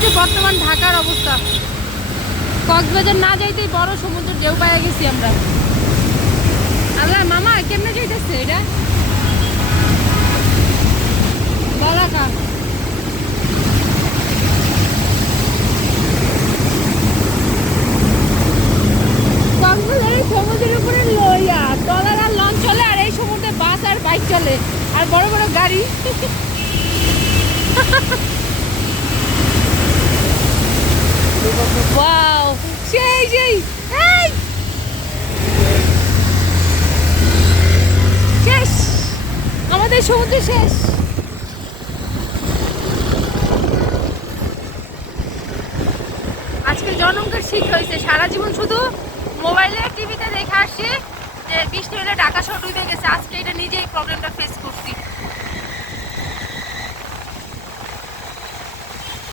হচ্ছে বর্তমান ঢাকার অবস্থা। কক্সবাজার না যাইতেই বড় সমুদ্র ঢেউ পাইয়া গেছি আমরা। আল্লাহ মামা কেমনে যাইতেছে এটা বালাকা। কক্সবাজারের সমুদ্রের উপরে লইয়া ট্রলার আর লঞ্চ চলে, আর এই সমুদ্রে বাস আর বাইক চলে, আর বড় বড় গাড়ি। ওয়াও সেই সেই এই শেষ, আমাদের সমুদ্র শেষ। আজকে জনমকার শীত হয়েছে, সারা জীবন শুধু মোবাইলে টিভিতে দেখে আসছি যে বৃষ্টি হলে ঢাকা শহর ডুবে গেছে। আজকে এটা নিজেই প্রবলেমটা ফেস করছি।